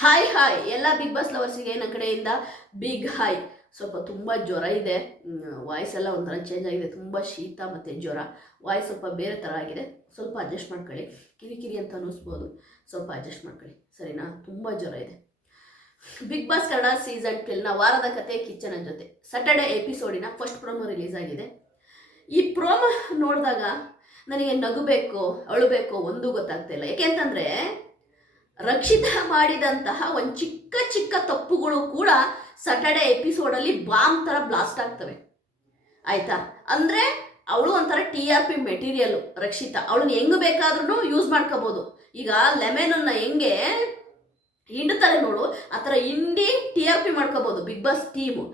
Hi hi ಎಲ್ಲ big boss ಲವರ್ಸಿಗೆ ನನ್ನ ಕಡೆಯಿಂದ ಬಿಗ್ ಹಾಯ್. ಸ್ವಲ್ಪ ತುಂಬ ಜ್ವರ ಇದೆ, ವಾಯ್ಸ್ ಎಲ್ಲ ಒಂಥರ ಚೇಂಜ್ ಆಗಿದೆ. ತುಂಬ ಶೀತ ಮತ್ತು ಜ್ವರ, ವಾಯ್ಸ್ ಸ್ವಲ್ಪ ಬೇರೆ ಥರ ಆಗಿದೆ. ಸ್ವಲ್ಪ ಅಡ್ಜಸ್ಟ್ ಮಾಡ್ಕೊಳ್ಳಿ. ಕಿರಿಕಿರಿ ಅಂತ ಅನ್ನಿಸ್ಬೋದು, ಸ್ವಲ್ಪ ಅಡ್ಜಸ್ಟ್ ಮಾಡ್ಕೊಳ್ಳಿ ಸರಿನಾ. ತುಂಬ ಜ್ವರ ಇದೆ. ಬಿಗ್ ಬಾಸ್ ಕನ್ನಡ ಸೀಸನ್ 12ನ ವಾರದ ಕತೆ ಕಿಚ್ಚನ ಜೊತೆ ಸ್ಯಾಟರ್ಡೆ ಎಪಿಸೋಡಿನ ಫಸ್ಟ್ ಪ್ರೋಮೋ ರಿಲೀಸ್ ಆಗಿದೆ. ಈ ಪ್ರೋಮೋ ನೋಡಿದಾಗ ನನಗೆ ನಗಬೇಕು ಅಳಬೇಕು ಒಂದು ಗೊತ್ತಾಗ್ತಾ ಇಲ್ಲ. ಯಾಕೆಂತಂದರೆ ರಕ್ಷಿತಾ ಮಾಡಿದಂತಹ ಒಂದು ಚಿಕ್ಕ ಚಿಕ್ಕ ತಪ್ಪುಗಳು ಕೂಡ ಸ್ಯಾಟರ್ಡೆ ಎಪಿಸೋಡಲ್ಲಿ ಬಾಂಬ್ ಥರ ಬ್ಲಾಸ್ಟ್ ಆಗ್ತವೆ. ಆಯಿತಾ? ಅಂದರೆ ಅವಳು ಒಂಥರ TRP ಮೆಟೀರಿಯಲ್ಲು ರಕ್ಷಿತಾ. ಅವಳನ್ನ ಹೆಂಗೆ ಬೇಕಾದ್ರೂ ಯೂಸ್ ಮಾಡ್ಕೋಬೋದು. ಈಗ ಲೆಮನನ್ನು ಹೆಂಗೆ ಹಿಂಡ್ತಾರೆ ನೋಡು, ಆ ಥರ ಹಿಂಡಿ TRP ಮಾಡ್ಕೋಬೋದು ಬಿಗ್ ಬಾಸ್ ಟೀಮು.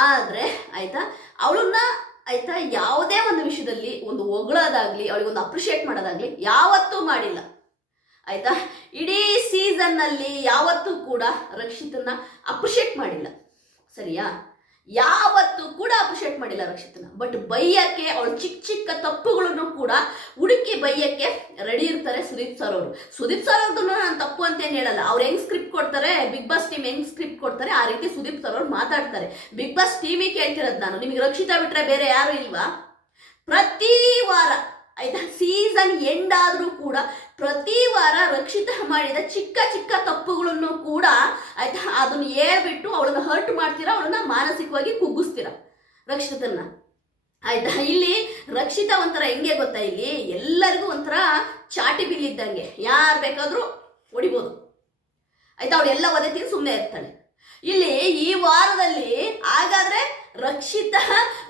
ಆದರೆ ಆಯಿತಾ, ಅವಳನ್ನ ಆಯಿತಾ ಯಾವುದೇ ಒಂದು ವಿಷಯದಲ್ಲಿ ಒಂದು ಹೊಗಳೋದಾಗಲಿ ಅವಳಿಗೊಂದು ಅಪ್ರಿಷಿಯೇಟ್ ಮಾಡೋದಾಗಲಿ ಯಾವತ್ತೂ ಮಾಡಿಲ್ಲ. ಆಯಿತಾ? ಇಡೀ ಸೀಸನ್ನಲ್ಲಿ ಯಾವತ್ತೂ ಕೂಡ ರಕ್ಷಿತನ್ನ ಅಪ್ರಿಷಿಯೇಟ್ ಮಾಡಿಲ್ಲ. ಸರಿಯಾ? ಯಾವತ್ತೂ ಕೂಡ ಅಪ್ರಿಷಿಯೇಟ್ ಮಾಡಿಲ್ಲ ರಕ್ಷಿತನ. ಬಟ್ ಬೈಯಕ್ಕೆ ಅವಳು ಚಿಕ್ಕ ಚಿಕ್ಕ ತಪ್ಪುಗಳನ್ನು ಕೂಡ ಹುಡುಕಿ ಬೈಯಕ್ಕೆ ರೆಡಿ ಇರ್ತಾರೆ ಸುದೀಪ್ ಸರ್ ಅವರು. ಸುದೀಪ್ ಸರ್ ಅವ್ರದ್ದು ನಾನು ತಪ್ಪು ಅಂತೇನು ಹೇಳಲ್ಲ. ಅವ್ರು ಹೆಂಗ್ ಸ್ಕ್ರಿಪ್ಟ್ ಕೊಡ್ತಾರೆ, ಬಿಗ್ ಬಾಸ್ ಟೀಮ್ ಹೆಂಗ್ ಸ್ಕ್ರಿಪ್ಟ್ ಕೊಡ್ತಾರೆ ಆ ರೀತಿ ಸುದೀಪ್ ಸರ್ ಅವ್ರು ಮಾತಾಡ್ತಾರೆ. ಬಿಗ್ ಬಾಸ್ ಟೀಮಿಗೆ ಕೇಳ್ತಿರೋದು ನಾನು, ನಿಮಗೆ ರಕ್ಷಿತಾ ಬಿಟ್ರೆ ಬೇರೆ ಯಾರು ಇಲ್ವಾ? ಪ್ರತಿ ವಾರ ಆಯ್ತಾ, ಸೀಸನ್ ಎಂಡ್ ಆದರೂ ಕೂಡ ಪ್ರತಿ ವಾರ ರಕ್ಷಿತಾ ಮಾಡಿದ ಚಿಕ್ಕ ಚಿಕ್ಕ ತಪ್ಪುಗಳನ್ನು ಕೂಡ ಆಯ್ತಾ ಅದನ್ನು ಹೇಳ್ಬಿಟ್ಟು ಅವಳನ್ನ ಹರ್ಟ್ ಮಾಡ್ತೀರಾ, ಅವಳನ್ನ ಮಾನಸಿಕವಾಗಿ ಕುಗ್ಗಿಸ್ತೀರಾ ರಕ್ಷಿತನ್ನ. ಆಯ್ತಾ? ಇಲ್ಲಿ ರಕ್ಷಿತಾ ಒಂಥರ ಹೆಂಗೆ ಗೊತ್ತಾ, ಇಲ್ಲಿ ಎಲ್ಲರಿಗೂ ಒಂಥರ ಚಾಟಿ ಬಿಲ್ ಇದ್ದಂಗೆ, ಯಾರು ಬೇಕಾದರೂ ಹೊಡಿಬೋದು. ಆಯ್ತಾ? ಅವಳು ಎಲ್ಲ ಒದೆತೀನಿ ಸುಮ್ಮನೆ ಇರ್ತಾಳೆ. ಇಲ್ಲಿ ಈ ವಾರದಲ್ಲಿ ಹಾಗಾದ್ರೆ ರಕ್ಷಿತಾ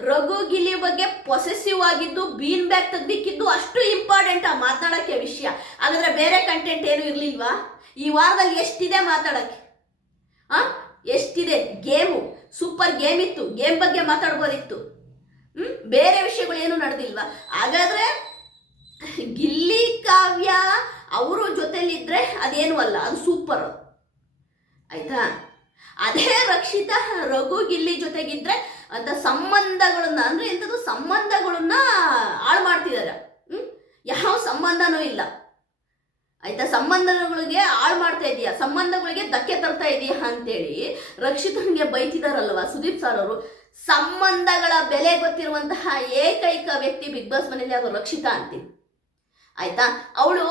ರಘು ಗಿಲ್ಲಿ ಬಗ್ಗೆ ಪೊಸೆಸಿವ್ ಆಗಿದ್ದು ಬೀನ್ ಬ್ಯಾಗ್ ತೆಗ್ದಿಕ್ಕಿದ್ದು ಅಷ್ಟು ಇಂಪಾರ್ಟೆಂಟ್ ಆ ಮಾತಾಡೋಕ್ಕೆ ವಿಷಯ. ಹಾಗಾದ್ರೆ ಬೇರೆ ಕಂಟೆಂಟ್ ಏನು ಇರಲಿಲ್ವಾ ಈ ವಾರದಲ್ಲಿ? ಎಷ್ಟಿದೆ ಮಾತಾಡೋಕ್ಕೆ? ಎಷ್ಟಿದೆ? ಗೇಮು ಸೂಪರ್ ಗೇಮ್ ಇತ್ತು, ಗೇಮ್ ಬಗ್ಗೆ ಮಾತಾಡ್ಬೋದಿತ್ತು. ಬೇರೆ ವಿಷಯಗಳು ಏನು ನಡೆದಿಲ್ವಾ? ಹಾಗಾದ್ರೆ ಗಿಲ್ಲಿ ಕಾವ್ಯ ಅವರು ಜೊತೆಲಿದ್ರೆ ಅದೇನು ಅಲ್ಲ, ಅದು ಸೂಪರ್. ಆಯ್ತಾ? ಅದೇ ರಕ್ಷಿತಾ ರಘು ಗಿಲ್ಲಿ ಜೊತೆಗಿದ್ರೆ ಅಂತ ಸಂಬಂಧಗಳನ್ನ ಅಂದ್ರೆ ಎಂಥದ್ದು ಸಂಬಂಧಗಳನ್ನ ಹಾಳು ಮಾಡ್ತಿದ್ದಾರೆ. ಯಾವ ಸಂಬಂಧನೂ ಇಲ್ಲ. ಆಯ್ತಾ? ಸಂಬಂಧಗಳಿಗೆ ಹಾಳು ಮಾಡ್ತಾ ಇದೀಯಾ, ಸಂಬಂಧಗಳಿಗೆ ಧಕ್ಕೆ ತರ್ತಾ ಇದೀಯಾ ಅಂತೇಳಿ ರಕ್ಷಿತನಿಗೆ ಬೈತಿದಾರಲ್ವಾ ಸುದೀಪ್ ಸರ್ ಅವರು. ಸಂಬಂಧಗಳ ಬೆಲೆ ಗೊತ್ತಿರುವಂತಹ ಏಕೈಕ ವ್ಯಕ್ತಿ ಬಿಗ್ ಬಾಸ್ ಮನೆಯಲ್ಲಿ ಅದು ರಕ್ಷಿತಾ ಅಂತೀನಿ. ಆಯ್ತಾ? ಅವಳು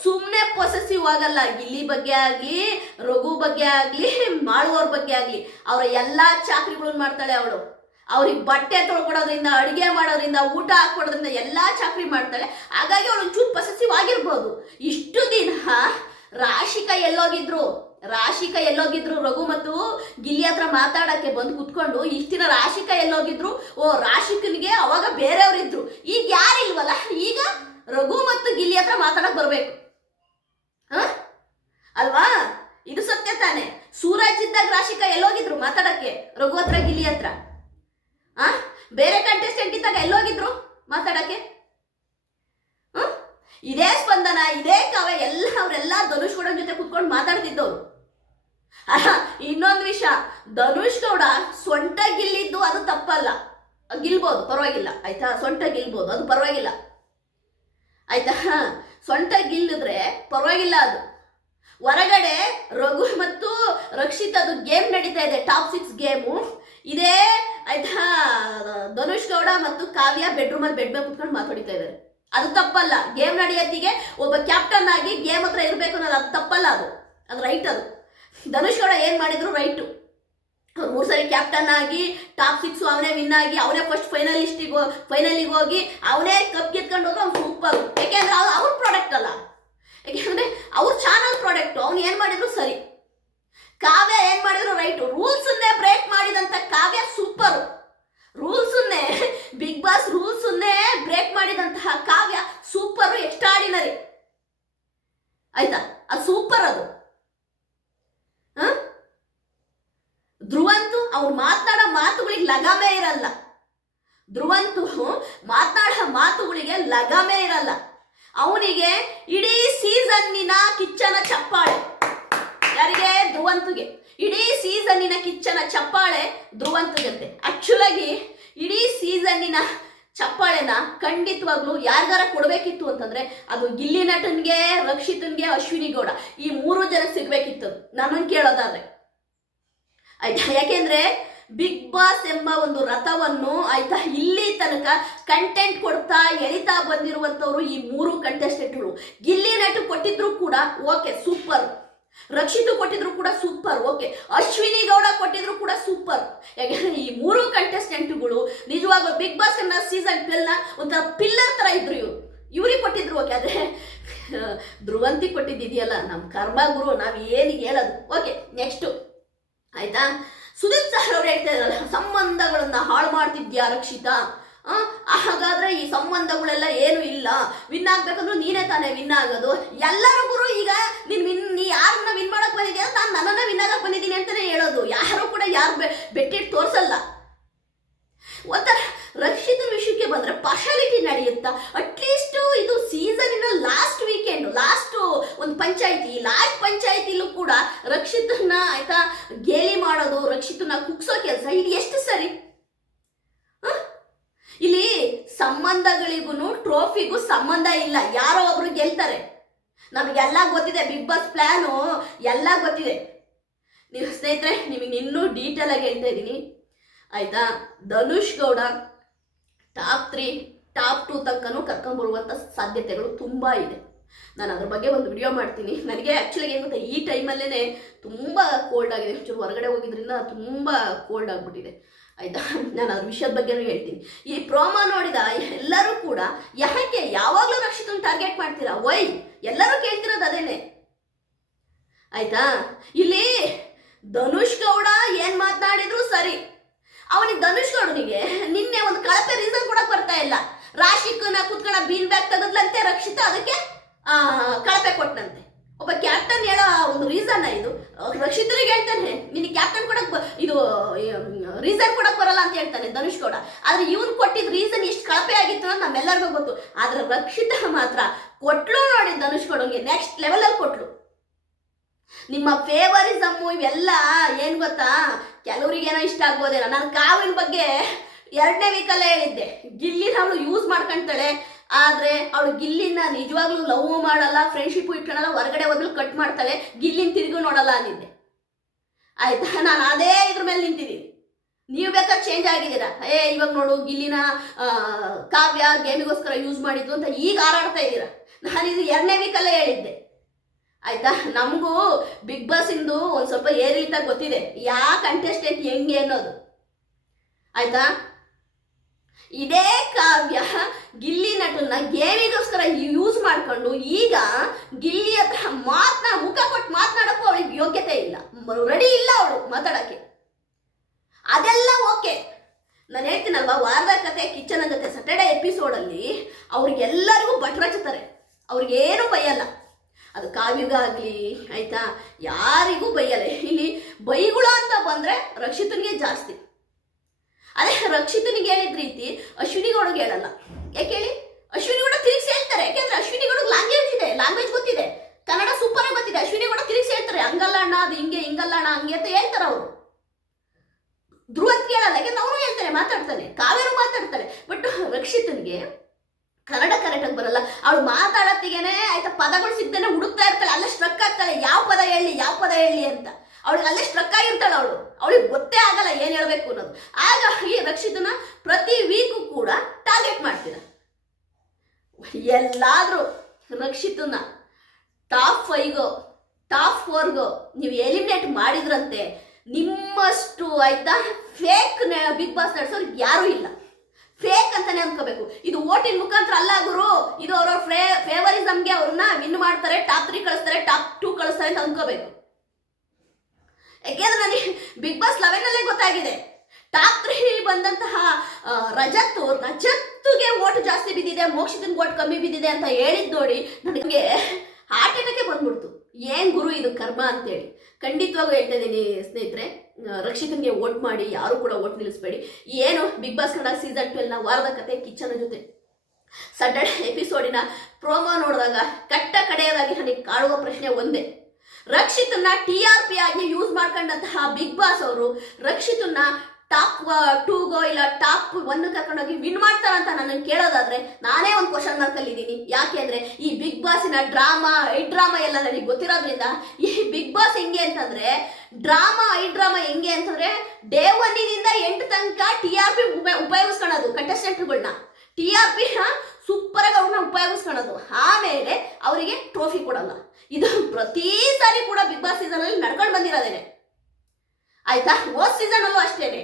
ಸುಮ್ಮನೆ ಪೊಸೆಸಿವ್ ಆಗಲ್ಲ. ಗಿಲ್ಲಿ ಬಗ್ಗೆ ಆಗಲಿ ರಘು ಬಗ್ಗೆ ಆಗಲಿ ಮಾಡುವವ್ರ ಬಗ್ಗೆ ಆಗಲಿ ಅವರ ಎಲ್ಲ ಚಾಕ್ರಿಗಳನ್ನು ಮಾಡ್ತಾಳೆ ಅವಳು. ಅವ್ರಿಗೆ ಬಟ್ಟೆ ತೊಳ್ಕೊಡೋದ್ರಿಂದ, ಅಡುಗೆ ಮಾಡೋದ್ರಿಂದ, ಊಟ ಹಾಕೊಡೋದ್ರಿಂದ ಎಲ್ಲ ಚಾಕ್ರಿ ಮಾಡ್ತಾಳೆ. ಹಾಗಾಗಿ ಅವಳು ಒಂಚೂರು ಪೊಸೆಸಿವ್ ಆಗಿರ್ಬೋದು. ಇಷ್ಟು ದಿನ ರಾಶಿಕಾ ಎಲ್ಲೋಗಿದ್ರು ರಘು ಮತ್ತು ಗಿಲ್ಲಿ ಹತ್ರ ಮಾತಾಡಕ್ಕೆ ಬಂದು ಕುತ್ಕೊಂಡು ಇಷ್ಟು ದಿನ ರಾಶಿಕಾ ಎಲ್ಲೋಗಿದ್ರು? ರಾಶಿಕನಿಗೆ ಅವಾಗ ಬೇರೆಯವರಿದ್ರು, ಈಗ ಯಾರಿಲ್ವಲ್ಲ, ಈಗ ರಘು ಮತ್ತು ಗಿಲ್ಲಿ ಹತ್ರ ಮಾತಾಡಕ್ ಬರ್ಬೇಕು ಅಲ್ವಾ? ಇದು ಸತ್ಯ ತಾನೆ. ಸೂರಜ್ ಇದ್ದಾಗ ರಾಶಿಕಾ ಎಲ್ಲೋಗಿದ್ರು ಮಾತಾಡಕ್ಕೆ ರಘು ಹತ್ರ ಗಿಲ್ಲಿ ಹತ್ರ? ಬೇರೆ ಕಂಟೆಸ್ಟೆಂಟ್ ಇದ್ದಾಗ ಎಲ್ಲೋಗಿದ್ರು ಮಾತಾಡಕ್ಕೆ? ಇದೇ ಸ್ಪಂದನ, ಇದೇ ಕಾವ್ಯ ಎಲ್ಲ ಅವರೆಲ್ಲ ಧನುಷ್ ಗೌಡ ಜೊತೆ ಕುತ್ಕೊಂಡು ಮಾತಾಡ್ತಿದ್ದವ್ರು. ಇನ್ನೊಂದು ವಿಷಯ, ಧನುಷ್ ಗೌಡ ಸೊಂಟ ಗಿಲ್ಲಿದ್ದು ಅದು ತಪ್ಪಲ್ಲ, ಗಿಲ್ಬೋದು ಪರವಾಗಿಲ್ಲ. ಆಯ್ತಾ? ಸೊಂಟ ಗಿಲ್ಬೋದು, ಅದು ಪರವಾಗಿಲ್ಲ. ಆಯ್ತಾ? ಸೊಂಟ ಗಿಲ್ಲಿದ್ರೆ ಪರವಾಗಿಲ್ಲ. ಅದು ಹೊರಗಡೆ ರಘು ಮತ್ತು ರಕ್ಷಿತದು ಗೇಮ್ ನಡೀತಾ ಇದೆ, ಟಾಪ್ 6 ಗೇಮು ಇದೇ. ಆಯ್ತಾ? ಧನುಷ್ ಗೌಡ ಮತ್ತು ಕಾವ್ಯ ಬೆಡ್ರೂಮಲ್ಲಿ ಬೆಡ್ ಮೇಲೆ ಕುತ್ಕೊಂಡು ಮಾತಾಡಿತಾ ಇದ್ದಾರೆ. ಅದು ತಪ್ಪಲ್ಲ. ಗೇಮ್ ನಡೆಯೋತ್ತಿಗೆ ಒಬ್ಬ ಕ್ಯಾಪ್ಟನ್ ಆಗಿ ಗೇಮ್ ಹತ್ರ ಇರಬೇಕು ಅನ್ನೋದು ಅದು ತಪ್ಪಲ್ಲ, ಅದು ರೈಟ್. ಅದು ಧನುಷ್ ಗೌಡ ಏನು ಮಾಡಿದ್ರು ರೈಟು. 3 ಸರಿ ಕ್ಯಾಪ್ಟನ್ ಆಗಿ ಟಾಪ್ 6 ಅವನೇ ವಿನ್ ಆಗಿ ಅವನೇ ಫಸ್ಟ್ ಫೈನಲಿಗೆ ಹೋಗಿ ಅವನೇ ಕಪ್ ಗೆದ್ಕೊಂಡು ಹೋದ್ರೆ ಅವ್ನು ಸೂಪರ್. ಯಾಕೆಂದ್ರೆ ಅವ್ರ ಪ್ರಾಡಕ್ಟ್ ಅಲ್ಲ, ಯಾಕೆಂದ್ರೆ ಅವ್ರ ಚಾನಲ್ ಪ್ರಾಡಕ್ಟ್. ಅವ್ನು ಏನು ಮಾಡಿದ್ರು ಸರಿ, ಕಾವ್ಯ ಏನು ಮಾಡಿದ್ರು ರೈಟು. ರೂಲ್ಸನ್ನೇ ಬ್ರೇಕ್ ಮಾಡಿದಂಥ ಕಾವ್ಯ ಸೂಪರು. ರೂಲ್ಸನ್ನೇ ಬಿಗ್ ಬಾಸ್ ರೂಲ್ಸನ್ನೇ ಬ್ರೇಕ್ ಮಾಡಿದಂತಹ ಕಾವ್ಯ ಸೂಪರು, ಎಕ್ಸ್ಟ್ರಾಡಿನರಿ. ಆಯ್ತಾ? ಅದು ಸೂಪರ್. ಅದು ಧ್ರುವಂತು ಅವ್ರು ಮಾತನಾಡೋ ಮಾತುಗಳಿಗೆ ಲಗಾಮೇ ಇರಲ್ಲ. ಧ್ರುವಂತು ಮಾತನಾಡೋ ಮಾತುಗಳಿಗೆ ಲಗಾಮೇ ಇರಲ್ಲ. ಅವನಿಗೆ ಇಡೀ ಸೀಸನ್ನಿನ ಕಿಚ್ಚನ ಚಪ್ಪಾಳೆ. ಯಾರಿಗೆ? ಧ್ರುವಂತುಗೆ. ಇಡೀ ಸೀಸನ್ನಿನ ಕಿಚ್ಚನ ಚಪ್ಪಾಳೆ ಧ್ರುವಂತುಗಂತೆ. ಆಕ್ಚುಲಾಗಿ ಇಡೀ ಸೀಸನ್ನಿನ ಚಪ್ಪಾಳೆನ ಖಂಡಿತವಾಗ್ಲೂ ಯಾರಿಗಾರ ಕೊಡಬೇಕಿತ್ತು ಅಂತಂದ್ರೆ ಅದು ಗಿಲ್ಲಿ ನಟನ್ಗೆ, ರಕ್ಷಿತನ್ಗೆ, ಅಶ್ವಿನಿ ಗೌಡ ಈ 3 ಜನ ಸಿಗ್ಬೇಕಿತ್ತು ನನ್ನನ್ನು ಕೇಳೋದಾದ್ರೆ, ಆಯ್ತಾ. ಯಾಕೆಂದ್ರೆ ಬಿಗ್ ಬಾಸ್ ಎಂಬ ಒಂದು ರಥವನ್ನು ಆಯ್ತಾ ಇಲ್ಲಿ ತನಕ ಕಂಟೆಂಟ್ ಕೊಡ್ತಾ ಎಳಿತಾ ಬಂದಿರುವಂತವ್ರು ಈ 3 ಕಂಟೆಸ್ಟೆಂಟ್ಗಳು. ಗಿಲ್ಲಿ ನಟು ಕೊಟ್ಟಿದ್ರು ಕೂಡ ಓಕೆ ಸೂಪರ್, ರಕ್ಷಿತು ಕೊಟ್ಟಿದ್ರು ಕೂಡ ಸೂಪರ್ ಓಕೆ, ಅಶ್ವಿನಿ ಗೌಡ ಕೊಟ್ಟಿದ್ರು ಕೂಡ ಸೂಪರ್. ಯಾಕಂದ್ರೆ ಈ 3 ಕಂಟೆಸ್ಟೆಂಟ್ಗಳು ನಿಜವಾಗ್ಲೂ ಬಿಗ್ ಬಾಸ್ ಸೀಸನ್ 12ನ ಒಂಥರ ಪಿಲ್ಲರ್ ತರ ಇದ್ರು. ಇವ್ರಿಗೆ ಕೊಟ್ಟಿದ್ರು ಓಕೆ, ಆದ್ರೆ ಧ್ರುವಂತಿ ಕೊಟ್ಟಿದ್ದಿದೆಯಲ್ಲ ನಮ್ಮ ಕರ್ಮ ಗುರು, ನಾವು ಏನಿಗೆ ಹೇಳೋದು. ಓಕೆ ನೆಕ್ಸ್ಟ್ ಆಯ್ತಾ. ಸುದೀಪ್ ಸರ್ ಅವ್ರು ಹೇಳ್ತಾ ಇದ್ರಲ್ಲ, ಸಂಬಂಧಗಳನ್ನ ಹಾಳು ಮಾಡ್ತಿದ್ಯಾ ರಕ್ಷಿತಾ, ಹಾಗಾದ್ರೆ ಈ ಸಂಬಂಧಗಳೆಲ್ಲ ಏನು ಇಲ್ಲ, ವಿನ್ ಆಗ್ಬೇಕಂದ್ರೂ ನೀನೇ ತಾನೇ ವಿನ್ ಆಗೋದು. ಎಲ್ಲರೂ ಗುರು ಈಗ ನೀ ಯಾರನ್ನ ವಿನ್ ಮಾಡಕ್ ಬಂದಿದ್ಯಾ, ನಾನು ನನ್ನನ್ನ ವಿನ್ ಆಗಕ್ ಬಂದಿದ್ದೀನಿ ಅಂತಾನೆ ಹೇಳೋದು. ಯಾರು ಕೂಡ ಯಾರು ಬೆಟ್ಟಿಟ್ಟು ತೋರ್ಸಲ್ಲ. ಒಂಥರ ರಕ್ಷಿತನ ವಿಷಯಕ್ಕೆ ಬಂದ್ರೆ ಪಾರ್ಶಾಲಿಟಿ ನಡೆಯುತ್ತಾ. ಅಟ್ಲೀಸ್ಟ್ ಇದು ಸೀಸನಿನ ಲಾಸ್ಟ್ ವೀಕೆಂಡ್, ಲಾಸ್ಟ್ ಒಂದು ಲಾಸ್ಟ್ ಪಂಚಾಯಿತಿಲೂ ಕೂಡ ರಕ್ಷಿತನ ಆಯ್ತಾ ಗೇಲಿ ಮಾಡೋದು, ರಕ್ಷಿತನ ಕುಗ್ಸೋ ಕೆಲಸ ಇದು ಎಷ್ಟು ಸರಿ? ಇಲ್ಲಿ ಸಂಬಂಧಗಳಿಗೂ ಟ್ರೋಫಿಗೂ ಸಂಬಂಧ ಇಲ್ಲ. ಯಾರೋ ಒಬ್ರು ಗೆಲ್ತಾರೆ, ನಮಗೆಲ್ಲ ಗೊತ್ತಿದೆ, ಬಿಗ್ ಬಾಸ್ ಪ್ಲಾನು ಎಲ್ಲ ಗೊತ್ತಿದೆ. ನೀವು ಸ್ನೇಹಿತರೆ, ನಿಮಗೆ ಇನ್ನೂ ಡೀಟೇಲ್ ಆಗಿ ಹೇಳ್ತಾ ಇದ್ದೀನಿ ಆಯ್ತಾ. ಧನುಷ್ ಗೌಡ ಟಾಪ್ 3 ಟಾಪ್ 2 ತನಕನೂ ಕರ್ಕೊಂಡ್ಬರುವಂಥ ಸಾಧ್ಯತೆಗಳು ತುಂಬ ಇದೆ. ನಾನು ಅದ್ರ ಬಗ್ಗೆ ಒಂದು ವಿಡಿಯೋ ಮಾಡ್ತೀನಿ. ನನಗೆ ಆ್ಯಕ್ಚುಲಿ ಏನು ಗೊತ್ತಾ, ಈ ಟೈಮಲ್ಲೇ ತುಂಬ ಕೋಲ್ಡ್ ಆಗಿದೆ, ಒಂಚೂರು ಹೊರಗಡೆ ಹೋಗಿದ್ರಿಂದ ತುಂಬ ಕೋಲ್ಡ್ ಆಗಿಬಿಟ್ಟಿದೆ ಆಯಿತಾ. ನಾನು ಅದ್ರ ವಿಷಯದ ಬಗ್ಗೆನೂ ಹೇಳ್ತೀನಿ. ಈ ಪ್ರೋಮೋ ನೋಡಿದ ಎಲ್ಲರೂ ಕೂಡ ಯಾಕೆ ಯಾವಾಗಲೂ ರಕ್ಷಿತನ ಟಾರ್ಗೆಟ್ ಮಾಡ್ತೀರಾ, ವೈ ಎಲ್ಲರೂ ಕೇಳ್ತಿರೋದು ಅದೇನೆ ಆಯಿತಾ. ಇಲ್ಲಿ ಧನುಷ್ ಗೌಡ ಏನು ಮಾತನಾಡಿದ್ರು ಸರಿ, ಅವನಿಗೆ ಧನುಷ್ ಗೌಡನಿಗೆ ನಿನ್ನೆ ಒಂದು ಕಳಪೆ ರೀಸನ್ ಕೊಡಕ್ಕೆ ಬರ್ತಾ ಇಲ್ಲ. ರಾಶಿಕನ ಕುತ್ಕೊಂಡ ಬೀನ್ ಬ್ಯಾಗ್ ತೆಗೆದ್ಲಂತೆ ರಕ್ಷಿತಾ, ಅದಕ್ಕೆ ಕಳಪೆ ಕೊಟ್ಟನಂತೆ. ಒಬ್ಬ ಕ್ಯಾಪ್ಟನ್ ಹೇಳೋ ಒಂದು ರೀಸನ್ ಇದು. ರಕ್ಷಿತನಿಗೆ ಹೇಳ್ತಾನೆ ನಿನಗೆ ಕ್ಯಾಪ್ಟನ್ ಕೊಡಕ್ ಇದು ರೀಸನ್ ಕೊಡಕ್ ಬರಲ್ಲ ಅಂತ ಹೇಳ್ತಾನೆ ಧನುಷ್ ಗೌಡ. ಆದ್ರೆ ಇವನು ಕೊಟ್ಟಿದ್ ರೀಸನ್ ಎಷ್ಟು ಕಳಪೆ ಆಗಿತ್ತು ಅಂತ ನಮ್ಮೆಲ್ಲರಿಗೂ ಗೊತ್ತು. ಆದ್ರೆ ರಕ್ಷಿತಾ ಮಾತ್ರ ಕೊಟ್ಲು ನೋಡಿ, ಧನುಷ್ ಗೌಡಂಗೆ ನೆಕ್ಸ್ಟ್ ಲೆವೆಲಲ್ಲಿ ಕೊಟ್ಲು. ನಿಮ್ಮ ಫೇವರಿಸಮ್ಮು ಇವೆಲ್ಲ ಏನು ಗೊತ್ತಾ, ಕೆಲವರಿಗೇನೋ ಇಷ್ಟ ಆಗ್ಬೋದೇನೋ. ನಾನು ಕಾವಿನ ಬಗ್ಗೆ 2ನೇ ವೀಕಲ್ಲೇ ಹೇಳಿದ್ದೆ, ಗಿಲ್ಲಿನ ಅವಳು ಯೂಸ್ ಮಾಡ್ಕೊಳ್ತಾಳೆ, ಆದರೆ ಅವಳು ಗಿಲ್ಲಿನ ನಿಜವಾಗ್ಲೂ ಲವ್ ಮಾಡಲ್ಲ, ಫ್ರೆಂಡ್ಶಿಪ್ಪು ಇಟ್ಕೊಳ್ಳಲ್ಲ, ಹೊರಗಡೆ ಹೋದ್ಲು ಕಟ್ ಮಾಡ್ತಾಳೆ, ಗಿಲ್ಲಿನ ತಿರುಗಿ ನೋಡಲ್ಲ ಅಂದಿದ್ದೆ ಆಯ್ತಾ. ನಾನು ಅದೇ ಇದ್ರ ಮೇಲೆ ನಿಂತಿದ್ದೀನಿ. ನೀವು ಬೇಕಾದ್ರೆ ಚೇಂಜ್ ಆಗಿದ್ದೀರಾ, ಇವಾಗ ನೋಡು ಗಿಲ್ಲಿನ ಕಾವ್ಯ ಗೇಮಿಗೋಸ್ಕರ ಯೂಸ್ ಮಾಡಿದ್ದು ಅಂತ ಈಗ ಹಾರಾಡ್ತಾ ಇದ್ದೀರಾ. ನಾನು ಇದು 2ನೇ ವೀಕಲ್ಲೇ ಹೇಳಿದ್ದೆ ಆಯ್ತಾ. ನಮಗೂ ಬಿಗ್ ಬಾಸ್ ಇಂದು ಒಂದು ಸ್ವಲ್ಪ ಏರಿಳಿತ ಗೊತ್ತಿದೆ, ಯಾವ ಕಂಟೆಸ್ಟೆಂಟ್ ಹೆಂಗೆ ಅನ್ನೋದು ಆಯ್ತಾ. ಇದೇ ಕಾವ್ಯ ಗಿಲ್ಲಿ ನಟನ್ನ ಗೇಮಿಗೋಸ್ಕರ ಯೂಸ್ ಮಾಡ್ಕೊಂಡು ಈಗ ಗಿಲ್ಲಿ ಹತ್ರ ಮುಖ ಕೊಟ್ಟು ಮಾತನಾಡಕ್ಕೂ ಅವಳಿಗೆ ಯೋಗ್ಯತೆ ಇಲ್ಲ, ರೆಡಿ ಇಲ್ಲ ಅವಳು ಮಾತಾಡಕ್ಕೆ. ಅದೆಲ್ಲ ಓಕೆ, ನಾನು ಹೇಳ್ತೀನಲ್ವಾ, ವಾರದ ಕತೆ ಕಿಚನ್ ಜೊತೆ ಸ್ಯಾಟರ್ಡೇ ಎಪಿಸೋಡಲ್ಲಿ ಅವ್ರಿಗೆಲ್ಲರಿಗೂ ಭಟ್ರಾಚುತ್ತಾರೆ, ಅವ್ರಿಗೇನು ಬೈಯಲ್ಲ. ಅದು ಕಾವ್ಯಗಾಗಲಿ ಆಯ್ತಾ, ಯಾರಿಗೂ ಬೈಯಲ್ಲ. ಇಲ್ಲಿ ಬೈಗುಳ ಅಂತ ಬಂದರೆ ರಕ್ಷಿತನಿಗೆ ಜಾಸ್ತಿ. ಅದೇ ರಕ್ಷಿತನಿಗೆ ಹೇಳಿದ ರೀತಿ ಅಶ್ವಿನಿ ಗೌಡಗೆ ಹೇಳಲ್ಲ. ಯಾಕೆ ಹೇಳಿ, ಅಶ್ವಿನಿ ಗೌಡ ತಿರುಗಿಸಿ ಹೇಳ್ತಾರೆ. ಯಾಕೆಂದ್ರೆ ಅಶ್ವಿನಿ ಗೌಡಗೆ ಲ್ಯಾಂಗ್ವೇಜ್ ಗೊತ್ತಿದೆ, ಕನ್ನಡ ಸೂಪರ್ ಆಗಿ ಗೊತ್ತಿದೆ. ಅಶ್ವಿನಿ ಗೌಡ ತಿರುಗಿಸಿ ಹೇಳ್ತಾರೆ, ಹಂಗಲ್ಲ ಅಣ್ಣ ಅದು ಹಿಂಗೆ, ಹಿಂಗಲ್ಲ ಅಣ್ಣ ಹಂಗೆ ಅಂತ ಹೇಳ್ತಾರೆ ಅವರು. ಧ್ರುವಂತ ಕೇಳಲ್ಲ, ಯಾಕೆಂದ್ರೆ ಅವನು ಹೇಳ್ತಾರೆ, ಮಾತಾಡ್ತಾನೆ, ಕಾವ್ಯನು ಮಾತಾಡ್ತಾರೆ. ಬಟ್ ರಕ್ಷಿತನಿಗೆ ಕನ್ನಡ ಕರೆಕ್ಟಾಗಿ ಬರಲ್ಲ. ಅವಳು ಮಾತಾಡತ್ತಿಗೆನೆ ಆಯ್ತಾ ಪದಗಳು ಸಿಗ್ದೇನೆ ಹುಡುಕ್ತಾ ಇರ್ತಾಳೆ, ಅಲ್ಲೇ ಸ್ಟ್ರಕ್ ಆಗ್ತಾಳೆ, ಯಾವ ಪದ ಹೇಳಿ ಅಂತ. ಅವಳಿಗೆ ಅಲ್ಲೇ ಸ್ಟ್ರಕ್ ಆಗಿರ್ತಾಳೆ, ಅವಳಿಗೆ ಗೊತ್ತೇ ಆಗಲ್ಲ ಏನು ಹೇಳಬೇಕು ಅನ್ನೋದು. ಹಾಗಾಗಿ ರಕ್ಷಿತನ ಪ್ರತಿ ವೀಕು ಕೂಡ ಟಾರ್ಗೆಟ್ ಮಾಡ್ತೀರ. ಎಲ್ಲಾದರೂ ರಕ್ಷಿತನ ಟಾಪ್ 5ಗೋ ಟಾಪ್ 4ಗೋ ನೀವು ಎಲಿಮಿನೇಟ್ ಮಾಡಿದ್ರಂತೆ, ನಿಮ್ಮಷ್ಟು ಆಯ್ತಾ ಫೇಕ್ ಬಿಗ್ ಬಾಸ್ ನಡೆಸೋರು ಯಾರೂ ಇಲ್ಲ. ಫೇಕ್ ಅಂತಾನೆ ಅನ್ಕೋಬೇಕು. ಇದು ಓಟಿನ ಮುಖಾಂತರ ಅಲ್ಲ ಗುರು, ಇದು ಅವ್ರವ್ರ ಫೇವರಿಸಮ್ಗೆ ಅವ್ರನ್ನ ವಿನ್ ಮಾಡ್ತಾರೆ, ಟಾಪ್ 3 ಕಳಿಸ್ತಾರೆ, ಟಾಪ್ 2 ಕಳಿಸ್ತಾರೆ ಅಂತ ಅನ್ಕೋಬೇಕು. ಯಾಕೆಂದ್ರೆ ನನಗೆ ಬಿಗ್ ಬಾಸ್ 11 ಗೊತ್ತಾಗಿದೆ, ಟಾಪ್ 3 ಬಂದಂತಹ ರಜತ್ಗೆ ಓಟ್ ಜಾಸ್ತಿ ಬಿದ್ದಿದೆ, ಮೋಕ್ಷಿತನ ಓಟ್ ಕಮ್ಮಿ ಬಿದ್ದಿದೆ ಅಂತ ಹೇಳಿದ್ ನೋಡಿ ನನಗೆ ಹಾರ್ಟ್ ಅಟ್ಯಾಕೆ ಬಂದ್ಬಿಡ್ತು. ಏನ್ ಗುರು ಇದು ಕರ್ಮ ಅಂತೇಳಿ ಖಂಡಿತವಾಗೂ ಹೇಳ್ತಾ ಇದ್ದೀನಿ ಸ್ನೇಹಿತರೆ. ರಕ್ಷಿತನ್ಗೆ ವೋಟ್ ಮಾಡಿ, ಯಾರು ಕೂಡ ವೋಟ್ ನಿಲ್ಲಿಸಬೇಡಿ. ಏನು ಬಿಗ್ ಬಾಸ್ ಕನ್ನಡ ಸೀಸನ್ 12ನ ವಾರದ ಕತೆ ಕಿಚ್ಚನ ಜೊತೆ ಸ್ಯಾಟರ್ಡೇ ಎಪಿಸೋಡಿನ ಪ್ರೋಮೋ ನೋಡಿದಾಗ ಕಟ್ಟ ಕಡೆಯದಾಗಿ ನನಗೆ ಕಾಡುವ ಪ್ರಶ್ನೆ ಒಂದೇ, ರಕ್ಷಿತನ್ನ TRP ಆಗಿ ಯೂಸ್ ಮಾಡ್ಕೊಂಡಂತಹ ಬಿಗ್ ಬಾಸ್ ಅವರು ರಕ್ಷಿತನ್ನ ಟಾಪ್ 2ಗೋ ಇಲ್ಲ ಟಾಪ್ 1 ಕರ್ಕೊಂಡೋಗಿ ವಿನ್ ಮಾಡ್ತಾರಂತ ನನಗೆ ಕೇಳೋದಾದ್ರೆ ನಾನೇ ಒಂದು ಕ್ವಶನ್ ಮಾರ್ಕ್ ಅಲ್ಲಿ ಇದ್ದೀನಿ. ಯಾಕೆ ಅಂದ್ರೆ ಈ ಬಿಗ್ ಬಾಸಿನ ಡ್ರಾಮಾ ಎಲ್ಲ ನನಗೆ ಗೊತ್ತಿರೋದ್ರಿಂದ ಈ ಬಿಗ್ ಬಾಸ್ ಹೆಂಗೆ ಅಂತಂದ್ರೆ ಐ ಡ್ರಾಮಾ ಹೆಂಗೆ ಅಂತಂದ್ರೆ ಡೇ 1 ಎಂಟು ತನಕ TRP ಉಪಯೋಗಿಸ್ಕೊಳ್ಳೋದು ಕಂಟೆಸ್ಟೆಂಟ್ಗಳನ್ನ, TRP ಸೂಪರ್ ಆಗಿ ಅವ್ರನ್ನ ಉಪಯೋಗಿಸ್ಕೊಳ್ಳೋದು, ಆಮೇಲೆ ಅವರಿಗೆ ಟ್ರೋಫಿ ಕೊಡಲ್ಲ. ಇದು ಪ್ರತಿ ಸಾರಿ ಕೂಡ ಬಿಗ್ ಬಾಸ್ ಸೀಸನ್ ಅಲ್ಲಿ ನಡ್ಕೊಂಡು ಬಂದಿರೋದೇನೆ ಆಯ್ತಾ. ಹೋದ್ ಸೀಸನ್ ಅಲ್ಲೂ ಅಷ್ಟೇನೆ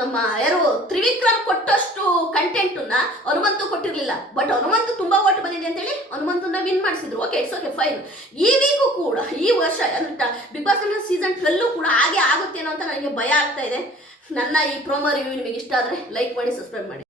ನಮ್ಮ ಯಾರು ತ್ರಿವಿಕ್ರಮ್ ಕೊಟ್ಟಷ್ಟು ಕಂಟೆಂಟನ್ನ ಹನುಮಂತು ಕೊಟ್ಟಿರ್ಲಿಲ್ಲ. ಬಟ್ ಹನುಮಂತು ತುಂಬಾ ಓಟ್ ಬಂದಿದೆ ಅಂತೇಳಿ ಹನುಮಂತನ ವಿನ್ ಮಾಡಿಸಿದ್ರು. Okay, it's okay, fine. ಈ ವೀಕು ಕೂಡ ಈ ವರ್ಷ ಅಂದ್ರೆ ಬಿಗ್ ಬಾಸ್ ಸೀಸನ್ 12 ಕೂಡ ಹಾಗೆ ಆಗುತ್ತೇನೋ ಅಂತ ನನಗೆ ಭಯ ಆಗ್ತಾ ಇದೆ. ನನ್ನ ಈ ಪ್ರೋಮೋ ರಿವ್ಯೂ ನಿಮಗೆ ಇಷ್ಟ ಆದರೆ ಲೈಕ್ ಮಾಡಿ, ಸಬ್ಸ್ಕ್ರೈಬ್ ಮಾಡಿ.